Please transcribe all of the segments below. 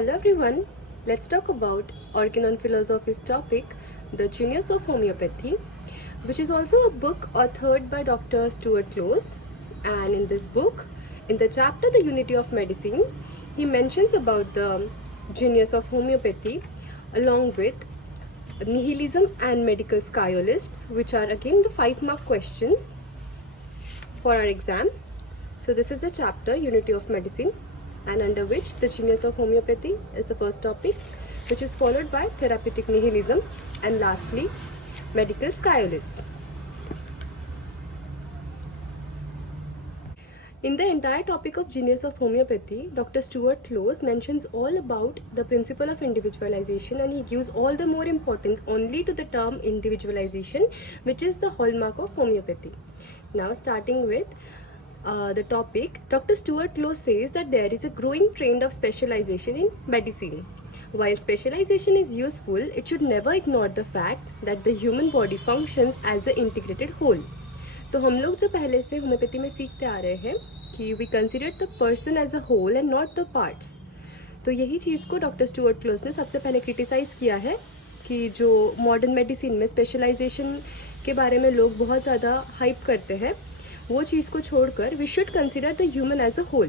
Hello everyone, let's talk about Organ on Philosophy's topic, The Genius of Homeopathy, which is also a book authored by Dr. Stuart Close. And in this book, in the chapter The Unity of Medicine, he mentions about the genius of homeopathy along with nihilism and medical sciolists, which are again the 5-mark questions for our exam. So this is the chapter Unity of Medicine, and under which the genius of homeopathy is the first topic, which is followed by therapeutic nihilism and lastly medical sciolists. In the entire topic of genius of homeopathy, Dr. Stuart Close mentions all about the principle of individualization, and he gives all the more importance only to the term individualization, which is the hallmark of homeopathy. Now starting with the topic, Dr. Stuart Close says that there is a growing trend of specialization in medicine. While specialization is useful, it should never ignore the fact that the human body functions as an integrated whole. तो हम लोग जो पहले से homeopathy में सीखते आ रहे हैं कि we consider the person as a whole and not the parts, तो यही चीज़ को डॉक्टर स्टुअर्ट क्लोज ने सबसे पहले क्रिटिसाइज़ किया है कि जो मॉडर्न मेडिसिन में स्पेशलाइजेशन के बारे में लोग बहुत ज़्यादा हाइप करते हैं, वो चीज़ को छोड़कर we should consider the human as a whole.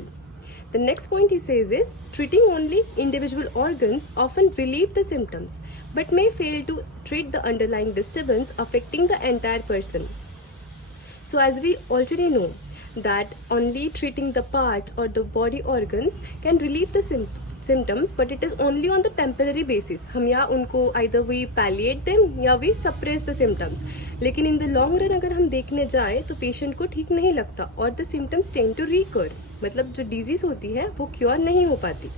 The next point he says is treating only individual organs often relieve the symptoms but may fail to treat the underlying disturbance affecting the entire person. So as we already know that only treating the parts or the body organs can relieve the symptoms, but it is only on the temporary basis. हम या उनको either we palliate them या we suppress the symptoms. लेकिन in the long run अगर हम देखने जाए तो पेशेंट को ठीक नहीं लगता और the symptoms tend to recur. मतलब जो डिजीज होती है वो क्योर नहीं हो पाती.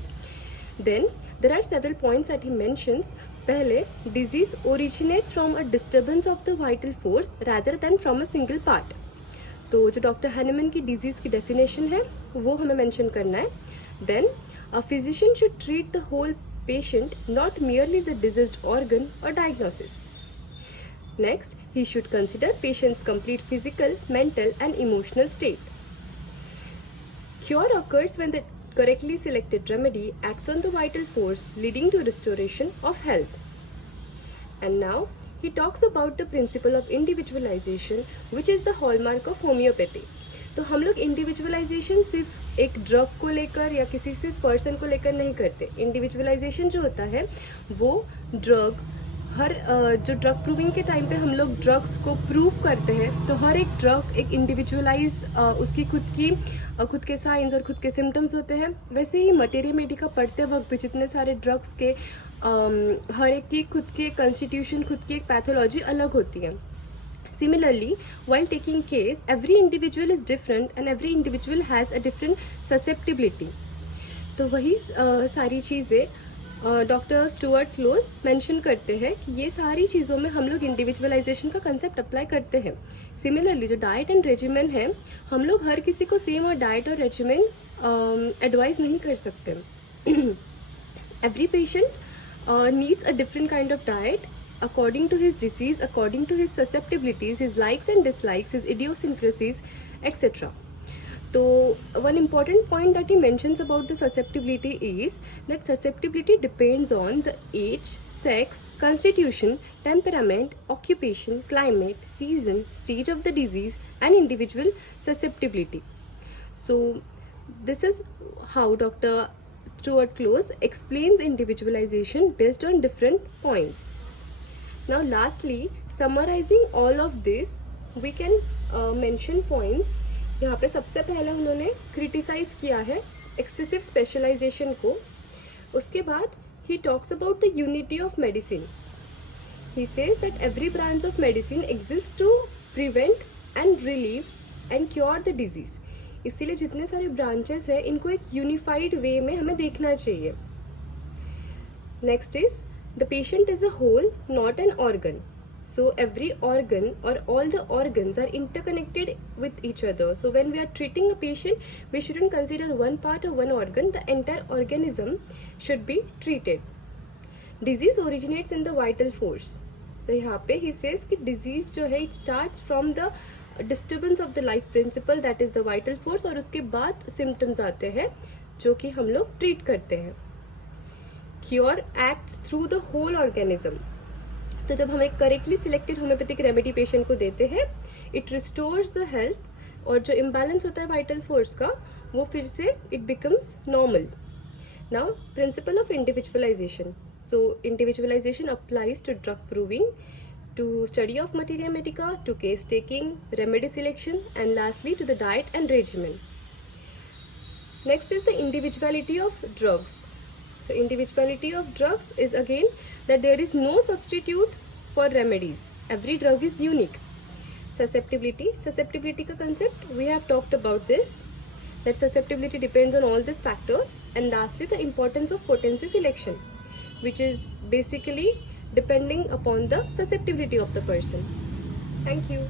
Then there are several points that he mentions. पहले, disease originates from a disturbance of the vital force rather than from a single part. तो जो डॉक्टर हैनेमन की डिजीज़ की डेफिनेशन है वो हमें मेंशन करना है. Then a physician should treat the whole patient, not merely the diseased organ और diagnosis. Next, he should consider patients complete physical, mental and emotional state. Cure occurs when the correctly selected remedy acts on the vital force, leading to restoration of health. And now he talks about the principle of individualization, which is the hallmark of homeopathy. तो हम लोग individualisation सिर्फ एक drug को लेकर या किसी सिर्फ पर्सन को लेकर नहीं करते. इंडिविजुअलाइजेशन जो होता है वो ड्रग हर जो ड्रग प्रूविंग के टाइम पे हम लोग ड्रग्स को प्रूव करते हैं, तो हर एक ड्रग एक इंडिविजुअलाइज उसकी खुद के साइंस और खुद के सिम्टम्स होते हैं. वैसे ही मटेरिया मेडिका पढ़ते वक्त भी जितने सारे ड्रग्स के हर एक की खुद के कंस्टिट्यूशन, खुद की एक पैथोलॉजी अलग होती है. Similarly, while taking case, every individual is different and every individual has a different susceptibility. तो वही सारी चीज़ें डॉक्टर स्टुअर्ट क्लोज मेंशन करते हैं कि ये सारी चीज़ों में हम लोग इंडिविजुअलाइजेशन का कंसेप्ट अप्लाई करते हैं. सिमिलरली जो डाइट एंड रेजिमेंट है, हम लोग हर किसी को सेम और डाइट और रेजिमेंट एडवाइस नहीं कर सकते. Every patient needs a different kind of diet according to his disease, according to his susceptibilities, his likes and dislikes, his idiosyncrasies, etc. So one important point that he mentions about the susceptibility is that susceptibility depends on the age, sex, constitution, temperament, occupation, climate, season, stage of the disease and individual susceptibility. So this is how Dr. Stuart Close explains individualization based on different points. Now lastly, summarizing all of this, we can mention points. यहाँ पे सबसे पहले उन्होंने criticise किया है excessive specialisation को. उसके बाद he talks about the unity of medicine. He says that every branch of medicine exist to prevent and relieve and cure the disease. इसीलिए जितने सारे ब्रांचेस हैं इनको एक यूनिफाइड वे में हमें देखना चाहिए. Next is the patient is a whole, not an organ. So every organ or all the organs are interconnected with each other. So when we are treating a patient, we shouldn't consider one part or one organ. The entire organism should be treated. Disease originates in the vital force. तो यहाँ पे he says कि disease जो है it starts from the disturbance of the life principle, that is the vital force, और उसके बाद symptoms आते हैं जो कि हम लोग treat करते हैं. cure acts through the whole organism. तो जब हम एक correctly selected homeopathic remedy patient को देते हैं, इट रिस्टोर्स द हेल्थ, और जो इम्बैलेंस होता है वाइटल फोर्स का वो फिर से it becomes normal. Now principle of individualisation. So individualization applies to drug proving, to study of materia medica, to case taking, remedy selection, and lastly to the diet and regimen. Next is the individuality of drugs. So individuality of drugs is again that there is no substitute for remedies. Every drug is unique. Susceptibility ka concept, we have talked about this, that susceptibility depends on all these factors. And lastly the importance of potency selection, which is basically depending upon the susceptibility of the person. Thank you.